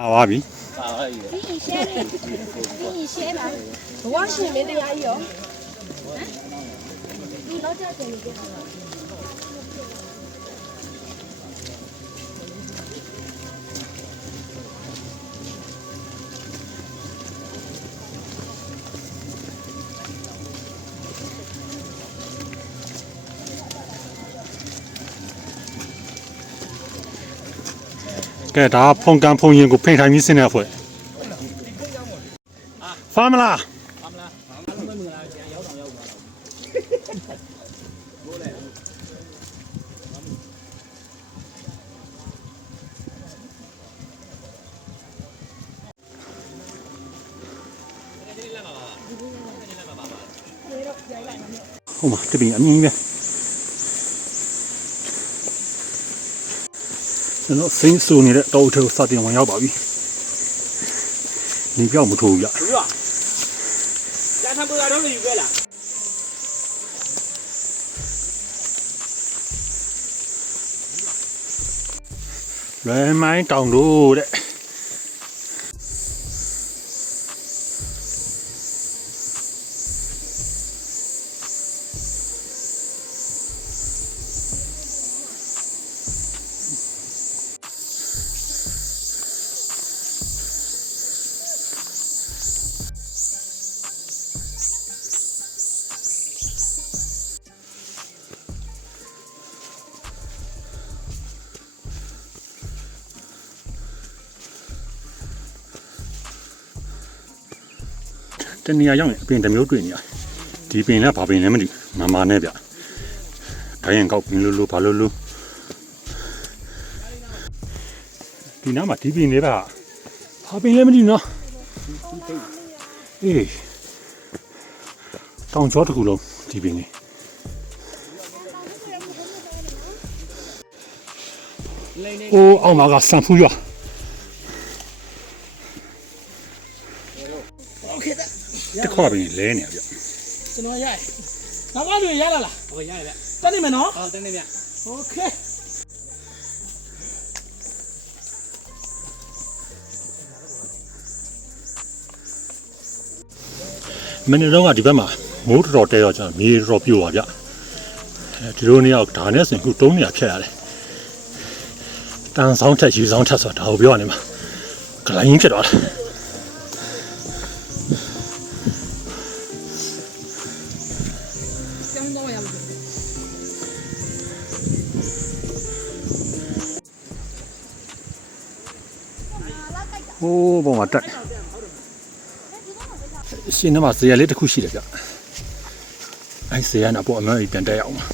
အားပါပြီပြီးရင်ရှဲတယ်ပြီးရင်ရှဲတာဘဝရှင်မင်းတရားကြီးရောဟမ်ဒီတော့ကြ ကဲဒါကဖုန်ကန်ဖုန်ရင်ကိုဖိန်ထိုင်ပြီးဆင်းတဲ့အဖွဲ့ဖာမလားဟိုမှာတပင်းအမြင်ပဲ ကျွန်တော်စိမ့်ဆူနေတဲ့တောအုပ်ထဲကိုစတင်ဝင်ရောက်ပါပြီနေပြောက်မထိုးဘူးဗျလူရကျန်ထပ် တာတော့ယူခဲ့လားလွယ်မိုင်းတောင်တို့တဲ့တနေရာရောက်ရင်အပင်တစ်မျိုးတွေ့နေရတယ်ဒီပင်လည်းဘာပင်လဲမသိဘူးမမနဲ့ဗျတိုင်းရင်ကောက်ပင်လို့လို့ဘာလို့လို့ဒီနားမှာဒီပင်လေးကဘာပင်လဲမသိဘူးနော်အေးတောင်ကျောတစ်ခုလုံးဒီပင်လေးအိုးအောင်မှာကဆန်ဖူးရွာ ခွပင်လဲနေရဗျ ကျွန်တော်ရိုက်နောက်မှလူရလာလားဟိုရိုက်ဗျတက်နေမယ်နော်ဟုတ်တက်နေဗျโอเค မနေ့တော့ကဒီဘက်မှာမိုးတော်တော်တဲတော့ကျွန်တော်မြေတော်ပြိုပါဗျအဲဒီလိုနေရာဒါနဲ့ဆိုရင်ခု၃နေရာဖြတ်ရတယ်တန်ဆောင်ထက်ယူဆောင်ထက်ဆိုတာဒါကိုပြောရနေမှာဂလိုင်းဖြစ်သွားတာ ရှင်ထဲမှာဇေယျလေးတစ်ခုရှိတယ်ဗျအဲဇေယျနာပေါ်အမေပြန်တက်ရအောင်ပါ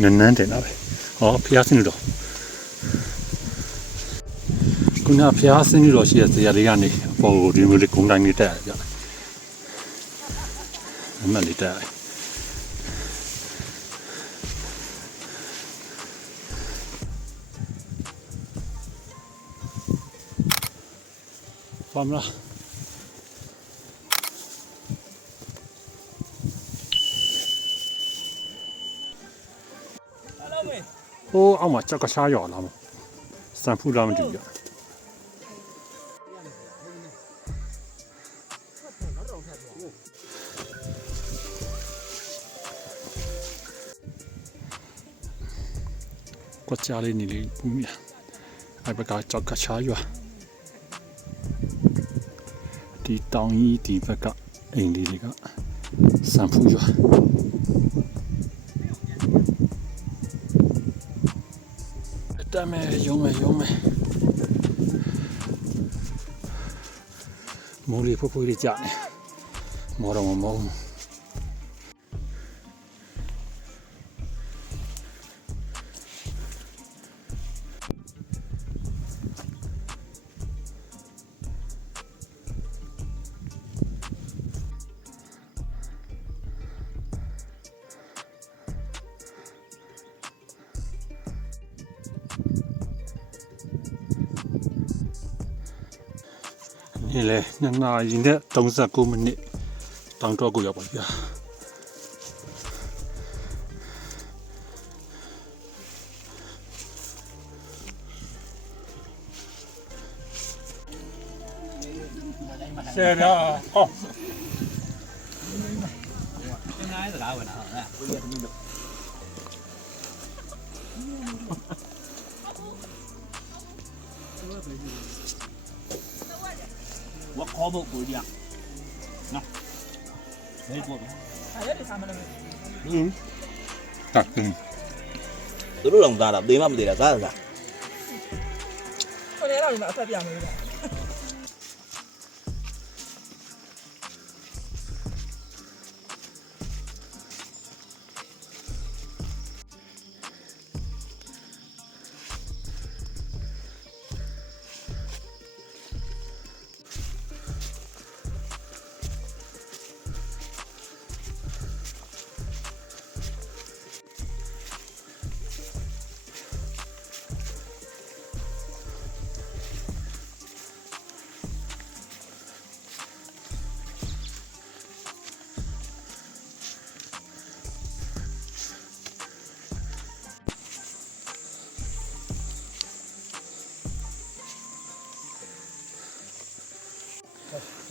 နန်းနန်းတယ်နော်ပဲဟောဖျားစင်းလို့ခုနဖျားစင်းလို့ရှိတဲ့ဇေယျလေးကနေအပေါ်ကိုဒီမျိုးလေးဂုံတိုင်းလေးတက်ရတယ်ဗျအမှတ်လေးတက်ရ တယ်သွားမလားဟိုးအောက်မှာကြောက်ကစားရော်လာမစံဖူးလာမတူဘူးကွက်ချာလေးနေလေးပူမြအဲ့ဘက်ကကြောက်ကစားရော် ဒီတောင်ကြီးဒီဘက်ကအိမ်လေးတွေကစံဖူးရွာတမ်းမယ်ရုံးမယ်ရုံးမယ်မိုးလေးဖွဖွေးလေးကြာနေမော်တော်မမောဘူး 2နာရီနဲ့39မိနစ်တောင်တော့ကိုရောက်ပါပြီဆရာဟောနေနေစကားဝင်တာဟုတ်လား ခေါ်ဖို့ကိုကြီးကနော်ဘယ်ကိုလဲအဲ့ဒါဆာမလို့ဟင်းတက်တင်သူတို့တော့သားတာတေးမမသေးတာစားစားဟိုလေတော့ဒီမှာအဆက်ပြမယ်ဗျာ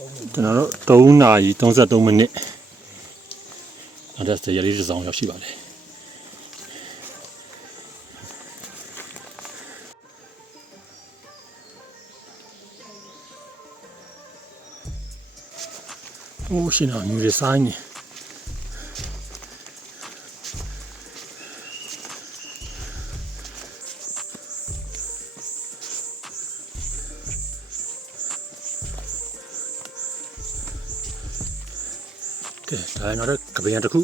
ကျွန်တော်တို့3နာရီ33မိနစ်နောက်တစ်စရလေးတစ်စောင်းရောက်ရှိပါတယ်โอ้ရှင်တော်မြူရဆိုင်နေ ကဲဒါရင်တော့ကပင်ရတစ်ခု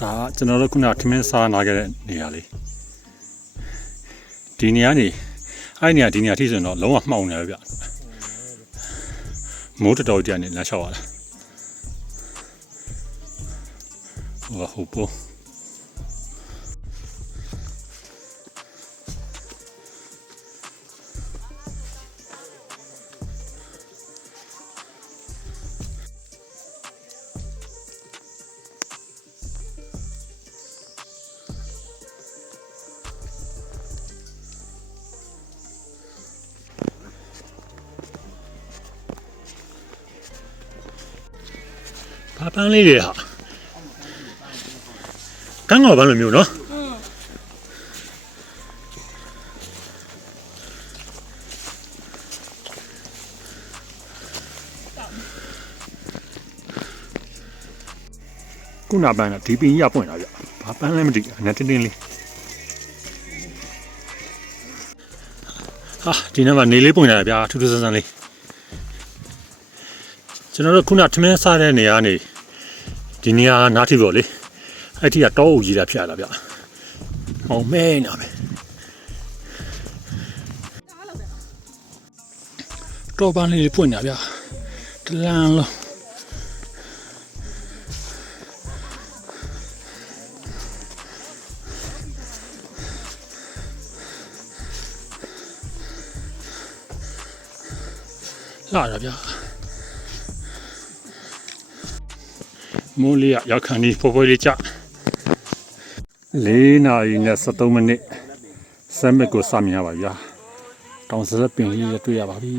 ဒါကကျွန်တော်တို့ခုနထမင်းစားနာခဲ့တဲ့နေရာလေးဒီနေရာနေအဲ့နေရာဒီနေရာထိဆိုရင်တော့လုံးဝမှောင်နေရဗျမိုးတော်တော်ကြနေလမ်းလျှောက်ရတာဟိုဟုတ်ပေါ့ ဘာပန်းလေးတွေဟာကန်းကောပန်းလိုမျိုးနော်ခုနပန်းကဒီပင်ကြီးရပွင့်လာဗျဘာပန်းလဲမသိဘူးအနဲ့တင်းတင်းလေးဟာဒီနေ့မှနေလေးပွင့်လာဗျာထူးထူးဆန်းဆန်းလေးကျွန်တော်တို့ခုနထမင်းစားတဲ့နေရာနေ ဒီနေရာနားထိပေါ့လေအဲ့ဒီကတောအုပ်ကြီးတာဖြစ်လာဗျ။ဟောမဲနာပဲ။တောပန်းလေးပွင့်နေဗျာ။တလန်လုံးလာရဗျာ။ မိုးလေးရရောက်ခံဒီပေါ်ပေါ်လေးကြ၄နာရီနဲ့73မိနစ်စမ်းမက်ကိုစမြင်ရပါဗျာတောင်စရက်ပင်လေးရတွေ့ရပါပြီ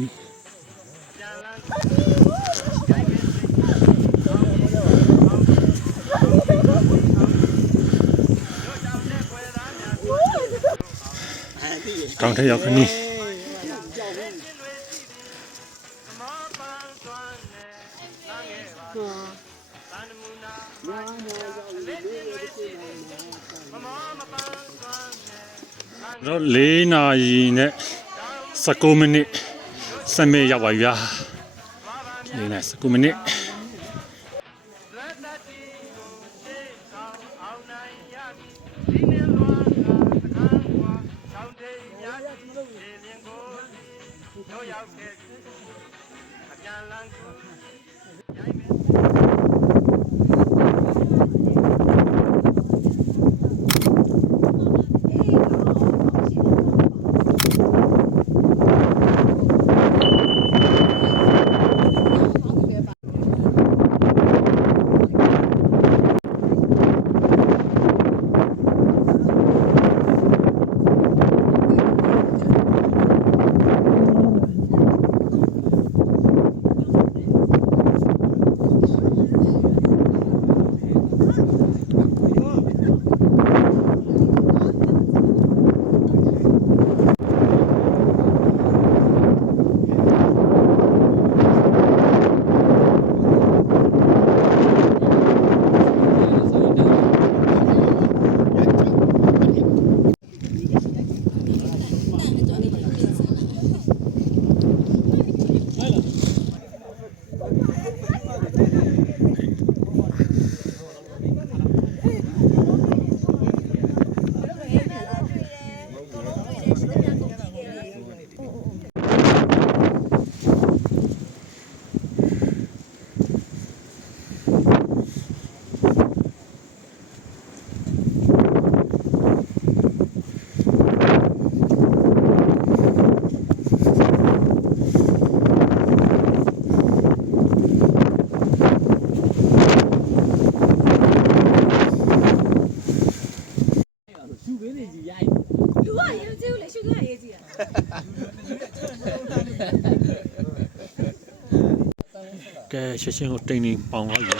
တောင်ထက်ရောက်ခဏီးတော့ ၄နာရီနဲ့19မိနစ်စမ်းမက်ရောက်ပါပြီဗျာ၄နာရီ19မိနစ်ဟ ရှင်းရှင်းကိုတိန်တိန်ပေါင်တော့ယူ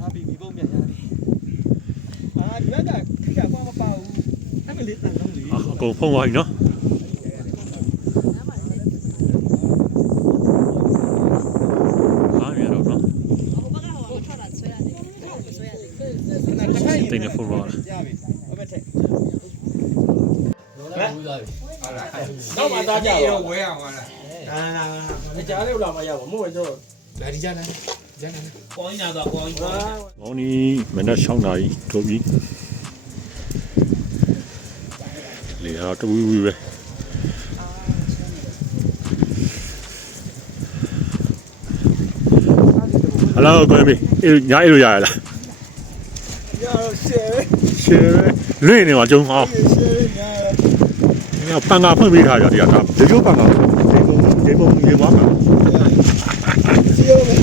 ဟာပြီဒီပုံမြတ်ရတယ်အာဒီဘက်ကခိကကွာမပါဘူးအဲ့မလေးတန်လုံးလေးအကုန်ဖုံးသွားပြီနော်ဟာရတော့နော်တိန်နေဖုံးသွားတာရပြီဘယ်ဘက်ထက်နောက်မှသားကြရောတော့ဝဲအောင်လားအာအကြားလေးလာမရဘူးမို့ပဲတော့ လာဒီကြလားကြလားကောင်းညာတော့ကောင်းဟာ။မောင်နီမနက်6နာရီထိုးပြီးလေဟာတူဝီပဲဟယ်လိုကိုမီအေးညာအေးလို့ရရလားရတော့ရှယ်ရှယ်လွင့်နေမှာကျုံဟောရှယ်ညာညပန်ကာဖွင့်ပေးထားကြတရားဒါရေချိုးပန်ကာဒီပုံဒီပုံရေမွားမှာရှယ်ပဲ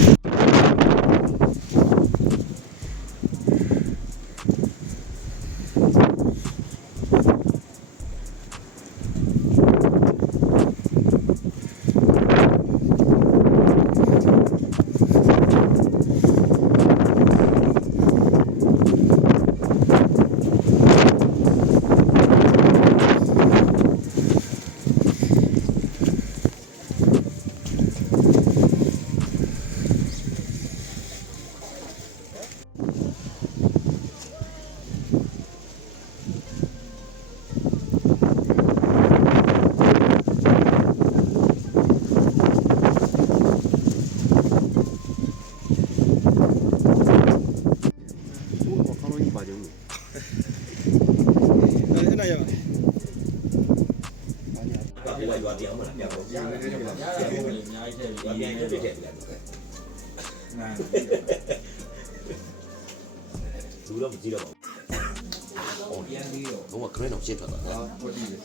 အဲ့ဒါရပါ လူတော့မကြည့်တော့ပါဘူးပြန်ပြီးတော့။ဘုံကခရစ်တော့ရှင်းထွက်သွားတာဟောဒီလေ။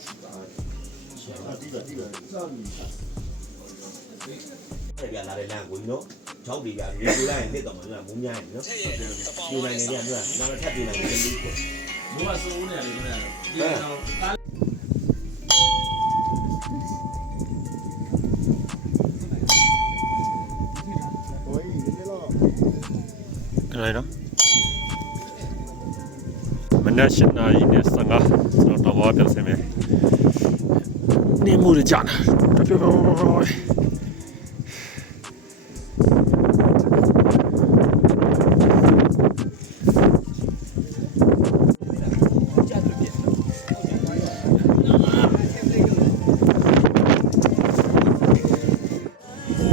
အဲ့ပြလာတဲ့လမ်းကိုနော်။ချောက်တွေပြမြေပြလိုက်ရင်တစ်တော့မှလည်းမုန်းများရင်နော်။ပြနိုင်နေတယ်ကနော်။နောက်ထပ်ပြနိုင်တယ်မိုးကစိုးနေတယ်ခင်ဗျာဒီတော့ခ ဏလေးနော်မနက်7နာရီနဲ့15ကျွန်တော်တော့ပြန်ဆင်းမယ်နေမှုရကြတာတပြောပြောပြော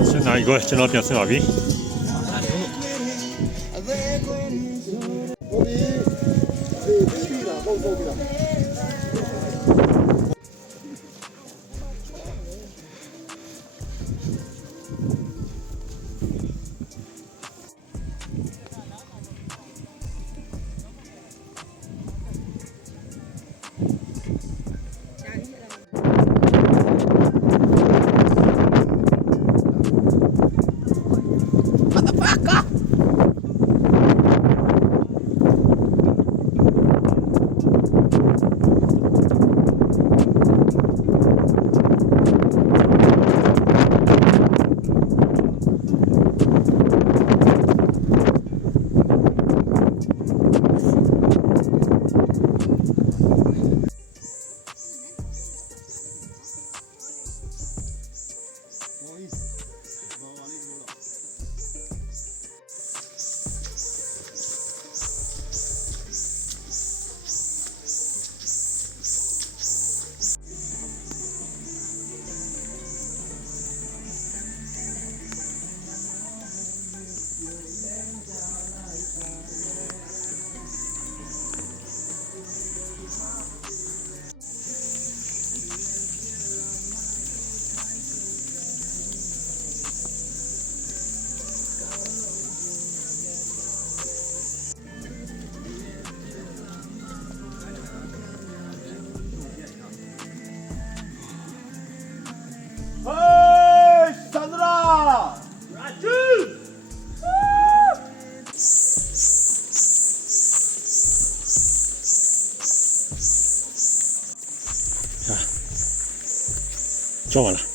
စနေကိုကျွန်တော်ပြန်ဆင်းပါပြီ ကြောက်ပါလား